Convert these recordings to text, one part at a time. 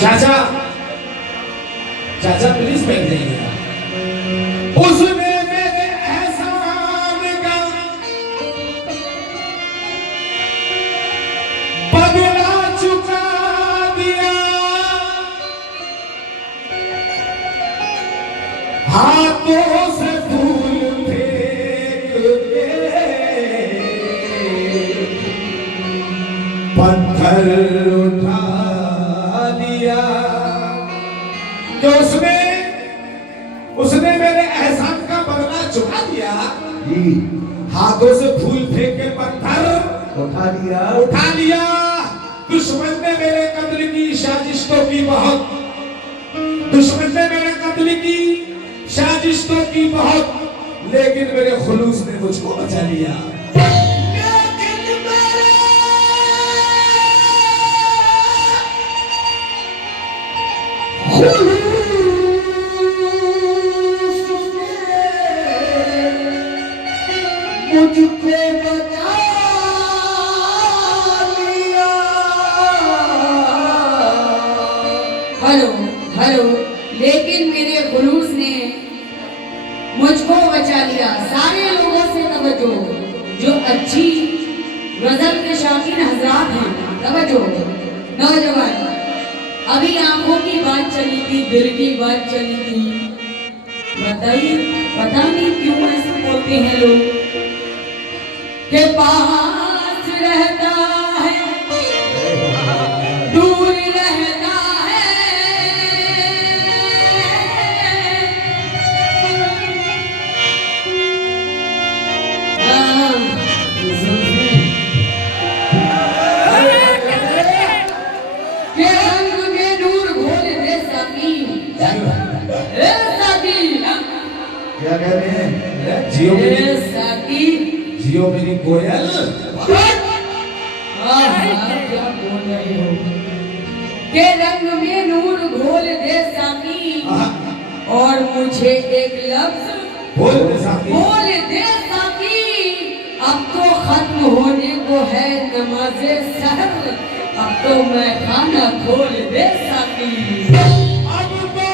चाचा चाचा प्लीज बैठ जाइए। उसने मेरे एहसान का बदला चुका दिया, हाथों से फूल फेंक के पत्थर उठा दिया। कि उसने मेरे एहसान का बदला चुका दिया, हाथों से फूल फेंक के पत्थर उठा लिया। दुश्मन ने मेरे कत्ल की साजिश तो की बहुत, दुश्मन ने मेरे कत्ल की साजिश तो की बहुत, लेकिन मेरे खुलूस ने मुझको बचा लिया। मुझको बचा लिया। हेलो हेलो, लेकिन मेरे खुलूस ने मुझको बचा लिया। सारे लोगों से तवज्जो, जो अच्छी गजल के शौकीन हजरात हैं, तवज्जो। नौजवान, अभी आंखों की बात चली थी, दिल की बात चली थी। बताइए, पता नहीं क्यों ऐसे बोलते हैं लोग के पास रहता है दूर रहता है। के रंग में नूर घोल दे साकी, ए साकी। क्या कह रहे हैं? जियो मेरी साकी, जियो मेरी कोयल। क्या बोल रहे हो? के रंग में नूर घोल दे साकी, और मुझे एक लफ्ज बोल दे साकी। बोल दे साकी। अब तो खत्म होने को है नमाज़े सहर, अब तो मैं खाना खोल दे साकी। अब तो मैं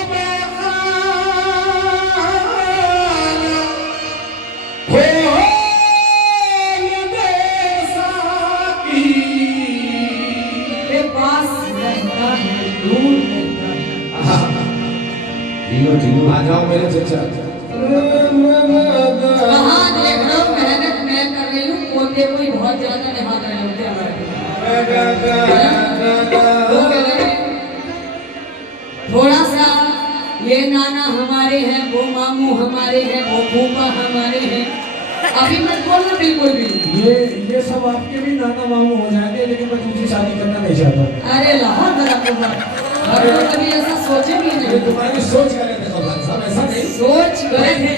के पास रहता है दूर रहता है। आ जाओ मेरे चचा। कहाँ देख रहे हो? मेहनत मैं कर रही हूँ, पोते कोई बहुत ज्यादा निभा रहे होते हमारे। थोड़ा सा ये नाना हमारे हैं, वो मामू हमारे हैं, वो फूफा हमारे हैं। अभी मत बोलना बिल्कुल भी। ये सब आपके भी नाना मामू हो जाएंगे, लेकिन मैं तुमसे शादी करना नहीं चाहता। अरे लाहौर बड़ा कुमार, अरे कभी ऐसा सोचे भी नहीं। तुम्हारी सोच गलत है भाई साहब, ऐसा नहीं। सोच गलत है।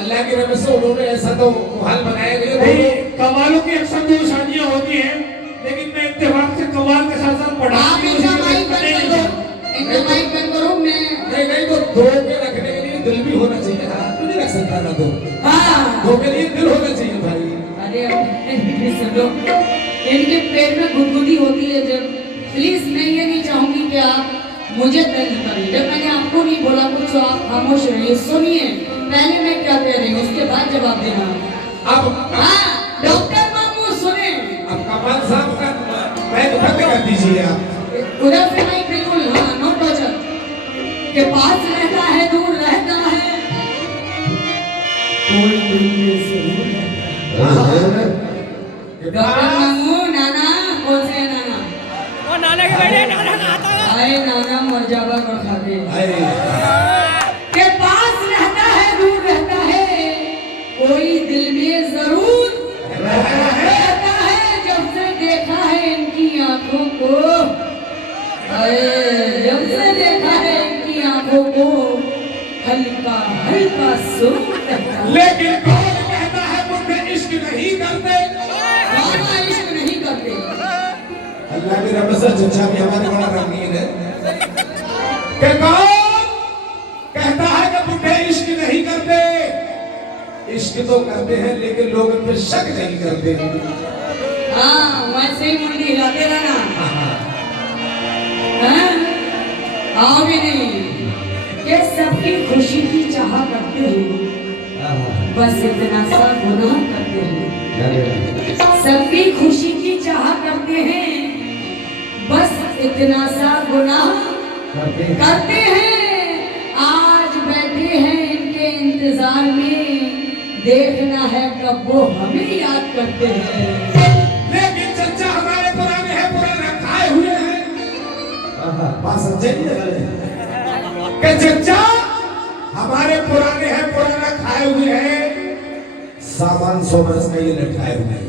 अल्लाह की रहमत से उन्होंने ऐसा तो हाल बनाया नहीं, कवालों की अक्सर जो शादियां होती हैं, लेकिन मैं इत्तेफाक से कवाल के साथ साथ पढ़ा आप इनका माइक बंद कर दो, इनका माइक बंद करो। मैं नहीं तो दो के रखने के लिए दिल भी होना चाहिए। हाथ तो नहीं रख सकता ना दो। हाँ, दो के लिए दिल होना चाहिए भाई। अरे सुनो, इनके पेट में गुदगुदी होती है जब। प्लीज मैं ये नहीं चाहूंगी कि आप मुझे दर्द करें। जब मैंने आपको नहीं बोला कुछ तो आप खामोश रहिए। सुनिए पहले मैं क्या कह रही हूँ, उसके बाद जवाब देना। अब हाँ, डॉक्टर मामू सुने। अब कमाल साहब का मैं बंद कर दीजिए आप। उधर से नहीं, बिल्कुल हाँ, नो टॉर्चर। के पास रहता है दूर रहता है, कोई दिल में जरूर रहता है। डॉक्टर मामू, नाना कौन से नाना? वो नाना के बेटे नाना आता है। आए नाना मरजाबा कर खाते। अरे के पास रहता है दूर रहता है, कोई दिल में जरूर रहता है। जब से देखा है इनकी आंखों को, जब से देखा है इनकी आंखों को, हल्का हल्का सुरूर रहता है। लेकिन कौन कहता है मुझे इश्क नहीं करते? मामा इश्क नहीं करते। अल्लाह की रहमत से चचा भी हमारे बड़ा रंगीन है। कि कौन कहता है कि मुझे इश्क नहीं करते? इश्क तो करते हैं, लेकिन लोग इन पर शक नहीं करते। हाँ, वैसे ही मुंडी हिलाते रहना। हाँ? बस इतना सा गुनाह करते हैं, सबकी खुशी की चाह करते हैं, बस इतना सा गुनाह करते हैं। आज बैठे हैं इनके इंतजार में, देखना है कब वो हमें याद करते हैं। लेकिन चचा हमारे पुराने हैं, पुराना खाए हुए हैं। बात समझे कि चचा हमारे पुराने हैं, पुराना खाए हुए हैं, सामान 100 बरस का ये लटकाए हुए हैं।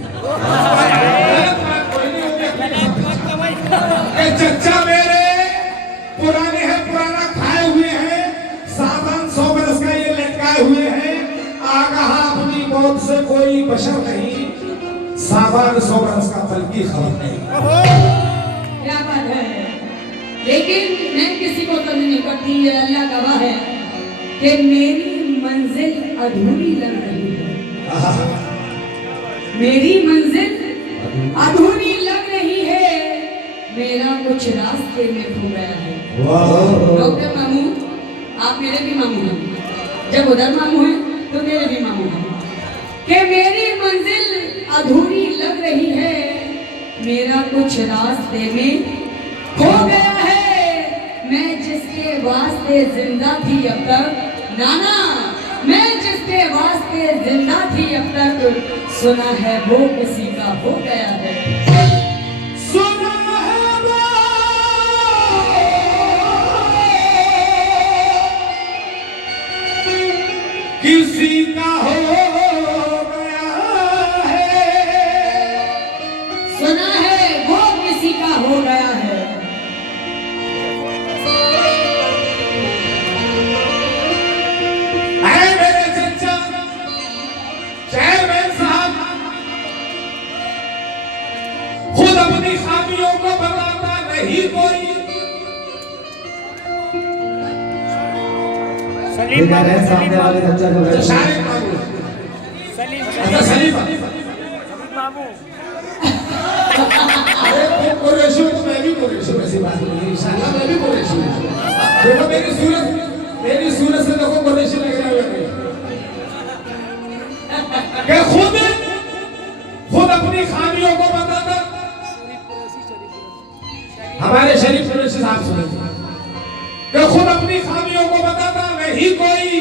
कि चचा मेरे पुराने हैं, पुराना खाए हुए हैं, सामान 100 बरस का ये लटकाए हुए हैं। आगाह अपनी मौत से कोई बशर नहीं, सामान 100 बरस का फल की खबर नहीं। क्या बात है। लेकिन मैं किसी को कमी नहीं करती, ये अल्लाह गवाह है कि मेरी मंजिल अधूरी लग रही है, मेरी मंजिल अधूरी लग रही है, मेरा कुछ रास्ते में खो गया है। डॉक्टर मामू, आप मेरे भी मामू हैं, जब उधर मामू हैं तो मेरे भी मामू हैं, कि मेरी मंजिल अधूरी लग रही है, मेरा कुछ रास्ते में खो गया है। मैं जिसके वास्ते जिंदा थी अब तक, नाना मैं जिसके वास्ते जिंदा थी अब तक, सुना है वो किसी का हो गया है। सुना है वो किसी का हो गया है, सुना है वो किसी का हो गया है। मेरे चचा चेयरमैन साहब खुद अपनी खामियों को बताता नहीं कोई। सलीम बाबू, सामने वाले चचा को अच्छा, शारिक बाबू, सलीम अच्छा सलीम बाबू, अरे कुरैशी हूं तो मैं भी कुरैशी हूं, ऐसी बात नहीं है, इंशाल्लाह मैं भी कुरैशी हूं। देखो मेरी सूरत से देखो कुरैशी लग रहा है कि खुद अपनी खामियों को बताता। हमारे शरीफ कुरैशी साहब सुने कि खुद अपनी खामियों को बताता नहीं कोई,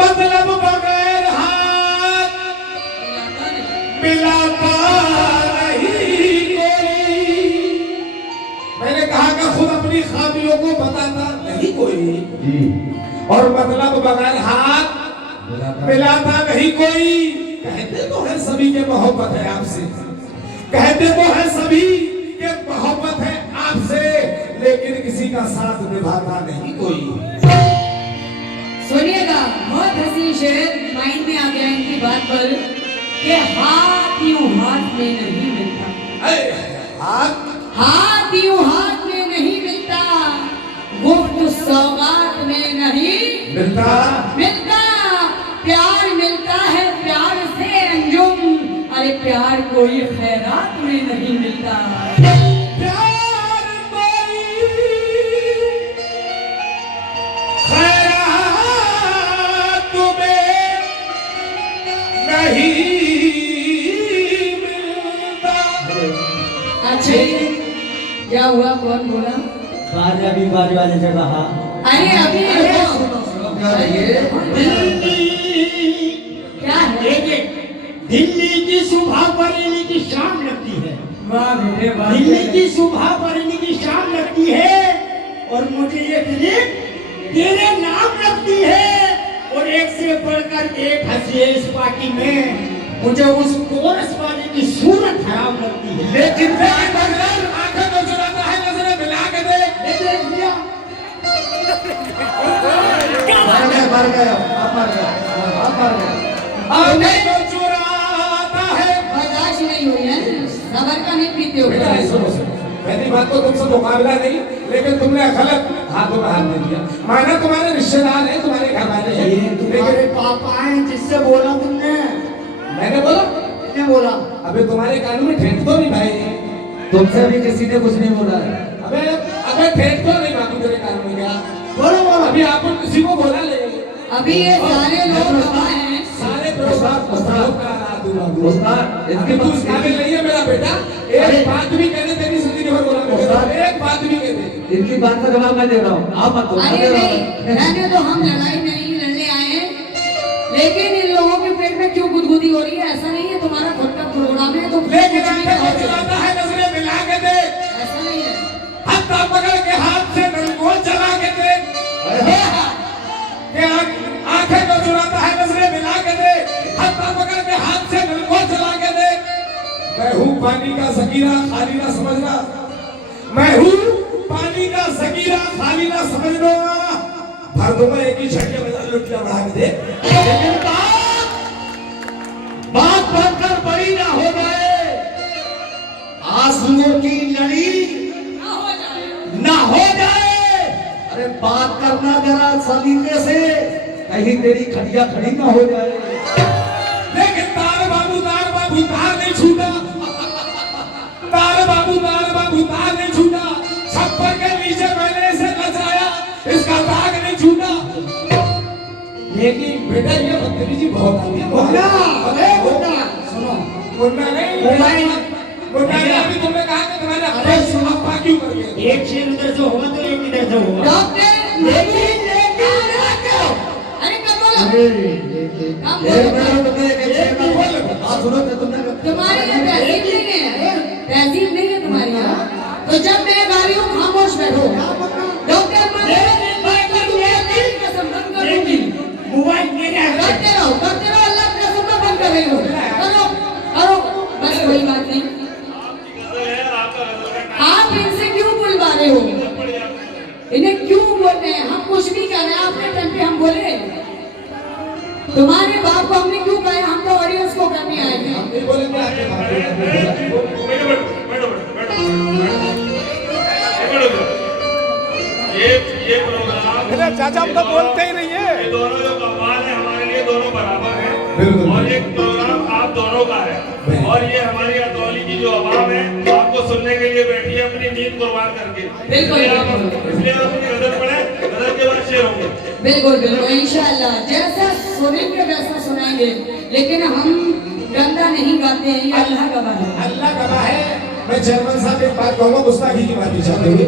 मतलब बगैर हाथ मिलाता नहीं कोई। मैंने कहा कि खुद अपनी खामियों को बताता नहीं कोई, और मतलब बगैर हाथ मिलाता नहीं कोई। कहते तो है सभी के मोहब्बत है आपसे, कहते तो है सभी के मोहब्बत है आपसे, लेकिन किसी का साथ निभाता नहीं कोई। सुनिएगा, बहुत हंसी शेर माइंड में आ गया इनकी बात पर, कि हाथ यूं हाथ में नहीं मिलता, हाथ यूं हाथ में नहीं मिलता, गुफ्त सौगात में नहीं मिलता, प्यार मिलता है प्यार से अंजुम, अरे प्यार कोई खैरात में नहीं मिलता। प्यार कोई खैरात में नहीं मिलता। अच्छा क्या हुआ, कौन बोला? अभी बारी वाले से कहा, अरे अभी क्या है? दिल्ली की सुबह बरेली की शाम लगती है, वाह बेटे वाह, दिल्ली की सुबह बरेली की शाम लगती है, और मुझे ये फिल्म तेरे नाम लगती है, और एक से बढ़कर एक हंसी है इस पार्टी में, मुझे उस कोरस वाले की सूरत हराम लगती है। लेकिन आंखें तो चुराता है, नजरें मिला के देख लिया। मर गए, आंखें तो चुराता है। बर्दाश्त नहीं हुई है, सबर का नहीं पीते हो। बेटा नहीं, सुनो पहली बात तो तुमसे मुकाबला नहीं, लेकिन तुमने गलत हाथों में हाथ दे दिया। माना तुम्हारे रिश्तेदार हैं, तुम्हारे घर वाले हैं, तुम्हारे पापा हैं जिससे बोला तुमने, मैंने बोला किसने बोला? अबे तुम्हारे कानों में ठेठ तो नहीं भाई, तुमसे भी किसी ने कुछ नहीं बोला है। अबे ठेठ तो नहीं बाबू तेरे कानों में, क्या बोलो बोलो। अभी आपने किसी को बोला ले? अभी ये सारे लोग गवाह हैं उस्ताद उस्ताद उस्ताद इसकी तू इस काबिल नहीं है मेरा बेटा। अरे। एक बात भी कहते तेरी जिंदगी भर बोला उस्ताद। एक बात भी कहते। इनकी बात का जवाब मैं दे रहा हूँ, आप मत दो। अरे नहीं, रहने दो, हम लड़ाई नहीं लड़ने आए हैं, लेकिन इन लोगों के पेट में क्यों गुदगुदी हो रही है? ऐसा नहीं है, तुम्हारा खुद का प्रोग्राम है तो लेकिन आंखें को चलाता है, नजरें मिला के देख, ऐसा नहीं है। हत्ता पकड़ के हाथ से नल को चला के देख, आंखें को चुराता है, नजरें मिला के देख, हत्ता पकड़ के हाथ से नल को चला के देख। मैं हूँ पानी का सकीरा, खाली ना समझना। मैं हूँ पानी का सकीरा, खाली ना समझना। भर दूंगा एक ही झटके में, लुटिया बढ़ा के दे। लेकिन बात बनकर बड़ी ना हो जाए, आंसुओं की लड़ी ना हो जाए। अरे बात करना जरा सलीके से, कहीं तेरी खड़िया खड़ी ना हो जाए। लेकिन तार बाबू तार नहीं छूटा। तार बाबू तार नहीं छूटा। छप्पर के नीचे मैंने इसे नचाया, इसका दाग नहीं छूटा। लेकिन बेटा ये बदतमीजी बहुत आती है। मुन्ना, अरे मुन्ना, सुनो, मुन्ना नहीं, मुन्ना ने अभी तुमने कहा कि तुम्हारे अरे सुनो, अप्पा क्यों कर गए? एक शेर उधर से होगा तो एक इधर से होगा। डॉक्टर लेकिन अरे कब बोलो? कब ये बोलो? मैंने तुम्हें एक शेर का बोल, बात सुनो तो तुमने तुम्हारी यहाँ तहजीब नहीं है, तहजीब नहीं है तुम्हारी यहाँ। तो जब मैं गा रही हूँ खामोश बैठो। डॉक्टर मोबाइल मेरे हाथ में। करते रहो, अल्लाह की कसम मैं बंद कर रही हूँ। करो करो, बस कोई बात नहीं। आप इनसे क्यों बुलवा रहे हो? इन्हें क्यों बोल रहे हैं? हम कुछ नहीं कर रहे, आपके टाइम पे हम बोले। तुम्हारे बाप को हमने क्यों कहा? हम तो ऑडियंस को करने आए थे। हम नहीं बोलेंगे आपके बाप ये प्रोग्राम अरे चाचा हम तो बोलते ही नहीं है। ये दोनों जो कव्वाल है हमारे लिए दोनों बराबर हैं। बिल्कुल। और एक प्रोग्राम आप दोनों का है, और ये हमारी अतौली की जो आवाम है आपको सुनने के लिए बैठी है अपनी नींद कुर्बान करके। बिल्कुल। इसलिए आप अपनी गजल पढ़े, गजल के बाद शेर होंगे। बिल्कुल बिल्कुल, इंशाल्लाह जैसा सुनेंगे वैसा सुनाएंगे, लेकिन हम गंदा नहीं गाते हैं, ये अल्लाह का बात है। अल्लाह का है। मैं चेयरमैन साहब एक बात कहूँगा, गुस्ताखी की बात चाहते हुए,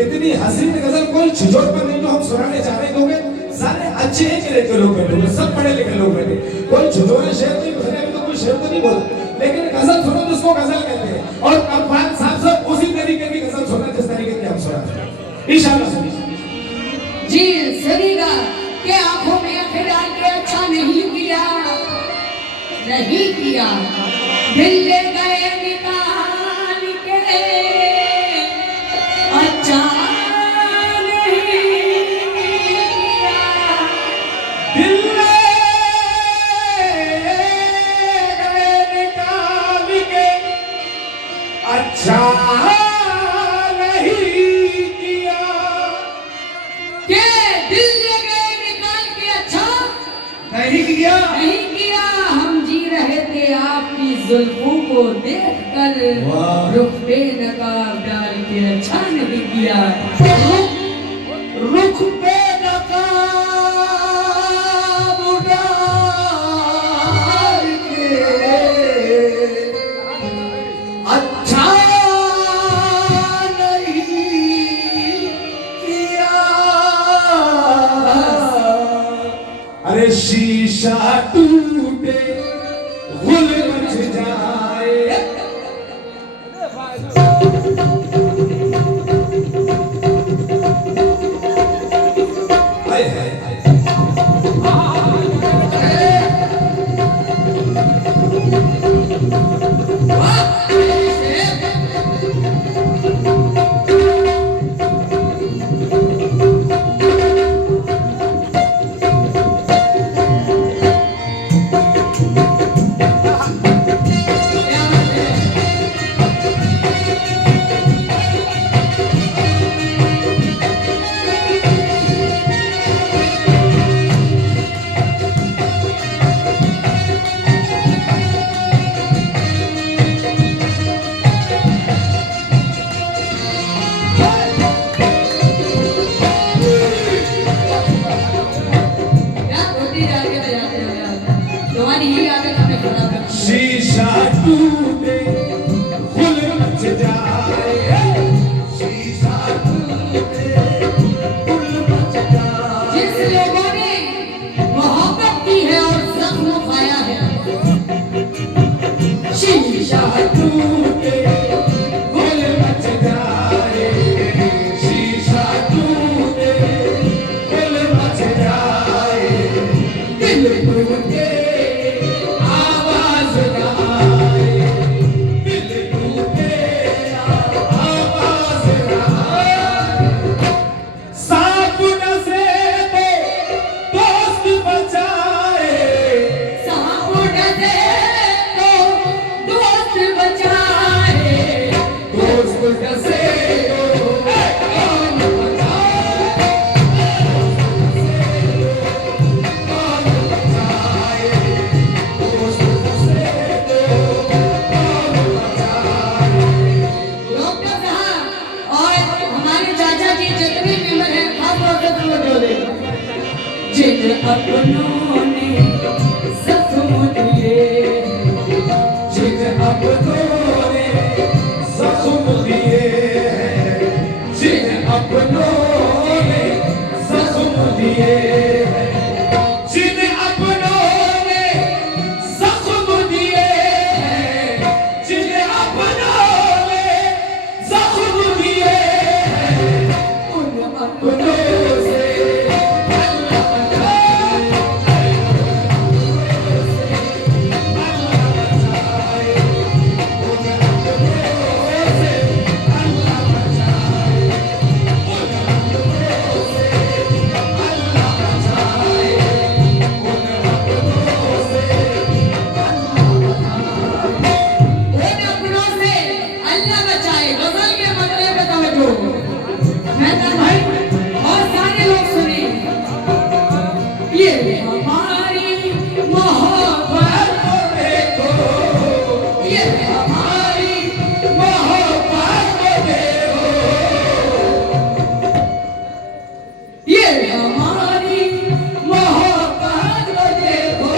इतनी हसीन गजल कोई छिजोर पर नहीं जो हम सुनाने जा रहे होंगे। सारे अच्छे गिरे के लोग बैठे हुए, सब पढ़े लिखे लोग बैठे, कोई छिजोरे शेर नहीं, उसने अभी तो कोई शेर तो नहीं बोला, लेकिन गजल सुनो तो उसको गजल कहते हैं। और कव्वाल साहब से उसी तरीके की गजल सुना जिस तरीके की हम सुनाते हैं इंशाल्लाह। सुनिए जी सुनिएगा कि आंखों में आंखें डाल के अच्छा नहीं किया, नहीं किया, दिल ले गए निकाल के, अच्छा नहीं किया, दिल गए निकाल के, अच्छा नहीं किया। के दिल ले गए निकाल के, अच्छा नहीं किया। नहीं किया। हम जी रहे थे आपकी जुल्फों को देखकर, वाह। रुख पे नकाब डाल के, अच्छा नहीं किया। रुख पे नकाब डाल के, अच्छा नहीं किया। अरे शीशा टूटे गुल मच जाए, डसे दो, कौन बचाए, कौन बचाए, दोस्त डसे दो, कौन बचाए। डॉक्टर साहब और हमारे चाचा जी जितने मेंबर हैं खास तौर से तवज्जो दें। जिन अपनों ने जख्म दिए, जिन अपनों ने जख्म दिए, जिन अपनों ने जख्म दिए, जिन अपनों ने जख्म दिए, जिन अपनों ने जख्म दिए, उन अपनों से अल्लाह बचाए, अल्लाह बचाए, उन अपनों से अल्लाह बचाए, उन अपनों से अल्लाह बचाए, उन अपनों से उन अपनों से अल्लाह बचाए। गजल के मतलब पे तवज्जो। मेहता भाई और सारे लोग सुने। ये हमारी मोहब्बत को देखो, ये हमारी मोहब्बत को देखो, ये हमारी मोहब्बत को देखो।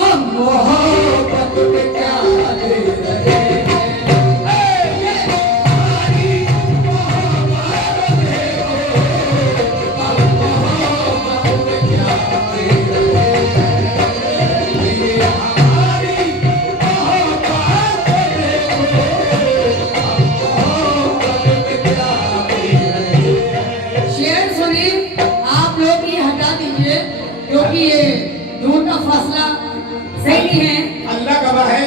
हम मोहब्बत में क्या दे रहे हैं। ये हमारी मोहब्बत को देखो, हम मोहब्बत में क्या दे रहे हैं। ये हमारी मोहब्बत को देखो, हम मोहब्बत में क्या दे रहे हैं। शेर सुनिए, आप लोग ये हटा दीजिए क्योंकि ये दूर का फासला सही नहीं है। अल्लाह का है,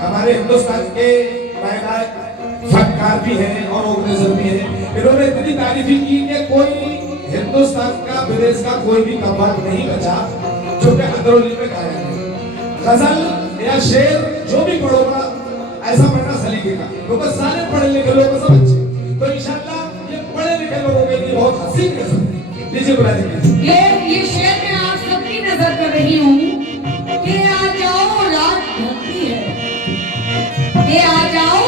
हमारे हिंदुस्तान के महिला फनकार भी हैं और ऑर्गेनाइजर भी हैं। इन्होंने इतनी तारीफी की कि कोई हिंदुस्तान का विदेश का कोई भी कव्वाल नहीं बचा जो कि अंदरूनी में गाया है। गजल या शेर जो भी पढ़ोगा ऐसा पढ़ना सलीके का, क्योंकि सारे पढ़े लिखे लोग सब अच्छे, तो इंशाल्लाह ये पढ़े लिखे लोगों के लिए बहुत हसीन गजल है। लीजिए बुला दीजिए। ये शेर में आप सबकी नजर कर रही हूँ कि आ जाओ रात ढलती है, कि आ जाओ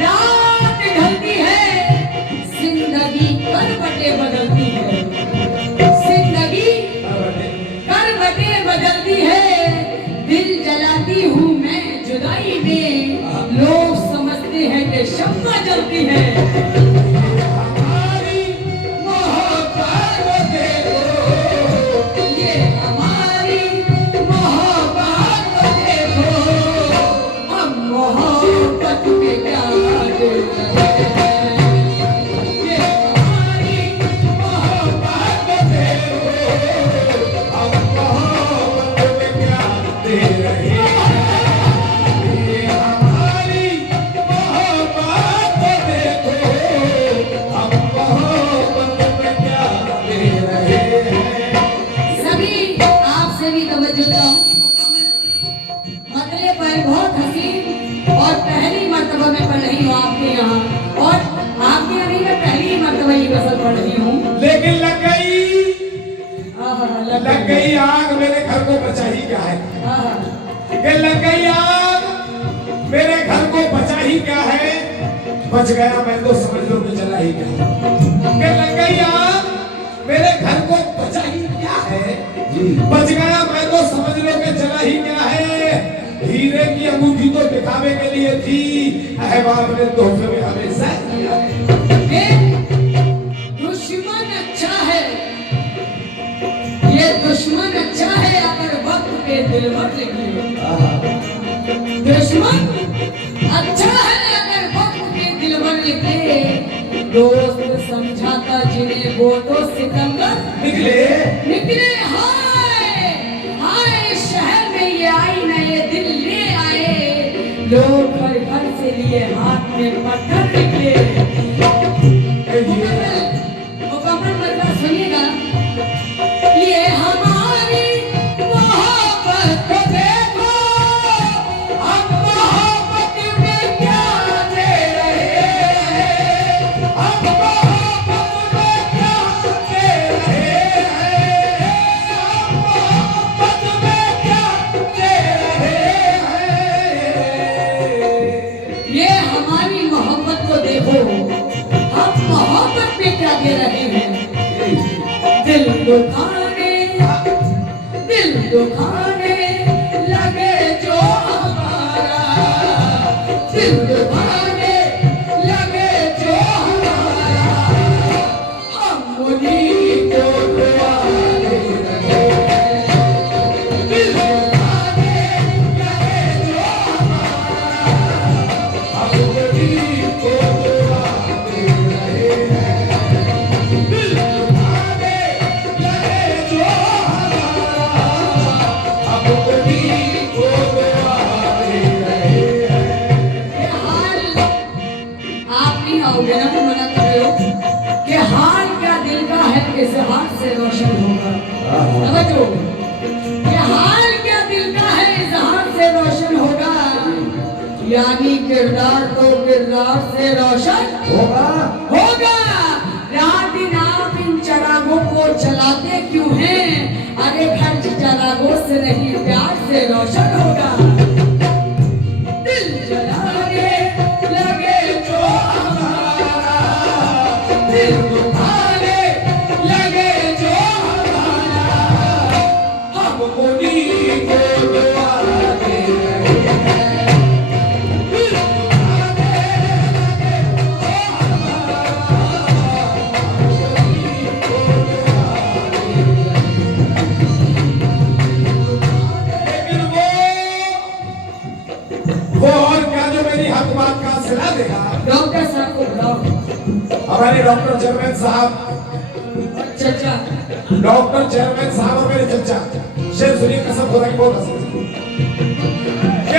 रात ढलती है, जिंदगी करवटें बदलती है, जिंदगी करवटें बदलती है, दिल जलाती हूँ मैं जुदाई में, लोग समझते हैं कि शम्मा जलती है। हमारी मोहब्बत को देखो, ये हमारी मोहब्बत को देखो, हम मोहब्बत में क्या दे रहे हैं। ये हमारी मोहब्बत को देखो, हम मोहब्बत में क्या दे रहे हैं। ये हमारी मोहब्बत को देखो, हम मोहब्बत में क्या दे रहे हैं। सभी आपसे भी तवज्जो चाहूं। मतले पर बहुत हसीन और पहली मर्तबा मैं पढ़ रही हूँ आपके यहाँ, और आपके यहाँ नहीं, मैं पहली मर्तबा ये गजल पढ़ रही हूँ। लेकिन लग लग गई आग मेरे घर को बचा ही क्या है। कि लग गई आग मेरे घर को बचा ही क्या है, बच गया मैं तो समझ लो कि जला ही क्या है। कि लग गई आग मेरे घर को बचा ही क्या है, बच गया मैं तो समझ लो कि जला ही क्या है। हीरे की अंगूठी तो दिखावे के लिए थी, अहबाब ने तोहफे में हमेशा दिया है। दुश्मन अच्छा है, ये दुश्मन अच्छा है अगर वक्त पे दिलवर निकले। दुश्मन अच्छा है अगर वक्त पे दिलवर निकले, दोस्त समझाता जिन्हें वो तो सितमगर निकले। हाय हाय शहर में ये आई ना ये दिल ले आए, लोग घर घर से लिए हाथ में पत्थर निकले। मुकम्मल मतलब सुनिएगा। ये हमारी मोहब्बत को देखो, हम मोहब्बत में क्या दे रहे दुखाने लगे जो हमारा, दिल दुखाने लगे जो हमारा, हम उन्हीं को दुआ दे रहे हैं। दिल दुखाने लगे जो हमारा, हम उन्हीं को दुआ दे रहे हैं। दिल दुखाने लगे जो आओगे ना, मना कर रहे हो कि हाल क्या दिल का है इजहार से रोशन होगा। समझो कि हाल क्या दिल का है इजहार से रोशन होगा, यानी किरदार तो किरदार से रोशन होगा। रात दिन आप इन चरागों को चलाते क्यों हैं? अरे खर्च चरागों से नहीं प्यार से रोशन होगा। दिल जलाने लगे जो हमारा, दिल दुखाने लगे जो हमारा, हम उन्हीं को दुआ दे रहे हैं। दिल दुखाने लगे जो हमारा, हम उन्हीं को दुआ दे रहे हैं। लेकिन वो और क्या जो मेरी हक बात का सिला देगा? डॉक्टर साहब को बुलाओ। हमारे डॉक्टर चेयरमैन साहब, चचा डॉक्टर चेयरमैन साहब और मेरे चचा शेर सुनिए, कसम खुदा की बहुत हंसी कि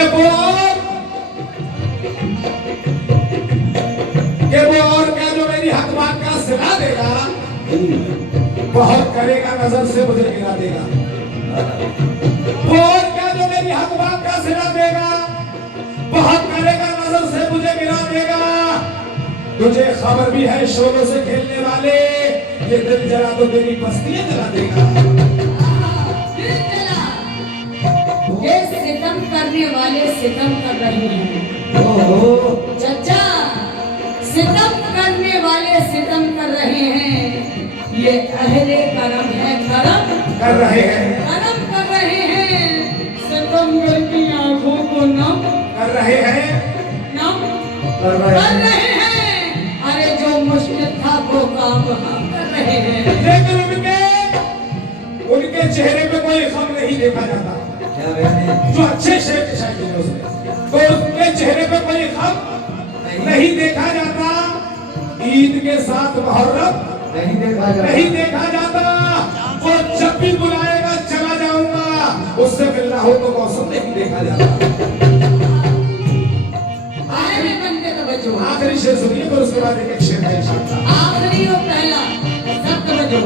वो और क्या जो मेरी हक बात का सिला देगा, बहुत करेगा नजर से मुझे गिरा देगा। वो और क्या जो मेरी हक बात का सिला देगा, बहुत करेगा नजर से मुझे गिरा देगा। तुझे खबर भी है शोलों से खेलने वाले, ये दिल जला तो तेरी बस्तियां जला देगा। दिल जला, ये सितम करने वाले सितम कर रहे हैं। ओहो चचा, सितम करने वाले सितम कर रहे हैं। ये अहले करम है, करम कर रहे हैं, करम कर रहे हैं। सितम करके आंखों को नम कर रहे हैं, नम कर रहे हैं। अरे जो मुश्किल था वो काम हम कर रहे हैं। लेकिन उनके चेहरे पे कोई गम नहीं देखा जाता। जो अच्छे शेर के शायद हैं उसमें, तो उनके चेहरे पे कोई गम नहीं देखा जाता। ईद के साथ मुहर्रम नहीं देखा जाता। और जब भी बुलाएगा चला जाऊंगा, उससे मिलना हो तो मौसम नहीं देखा जाता। आखिरी बंदे का बचो, आखिरी शेर सुनिए, फिर उसके बाद एक शेर है इंशाअल्लाह। आखिरी और पहला सब बचो।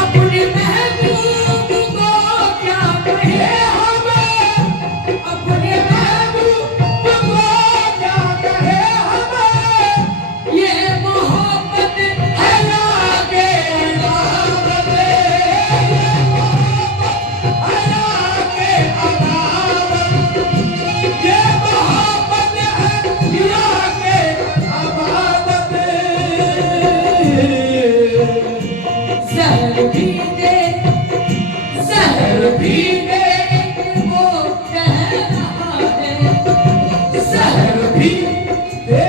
अपने महबूब को क्या कहे हम, अपने महबूब को क्या कहे हम, ये मोहब्बत है लागे अदावत, ये मोहब्बत है लागे अदावत, ये मोहब्बत है लागे अदावत। जहर भी दे, जहर भी दे, वो कह रहा है, जहर भी दे।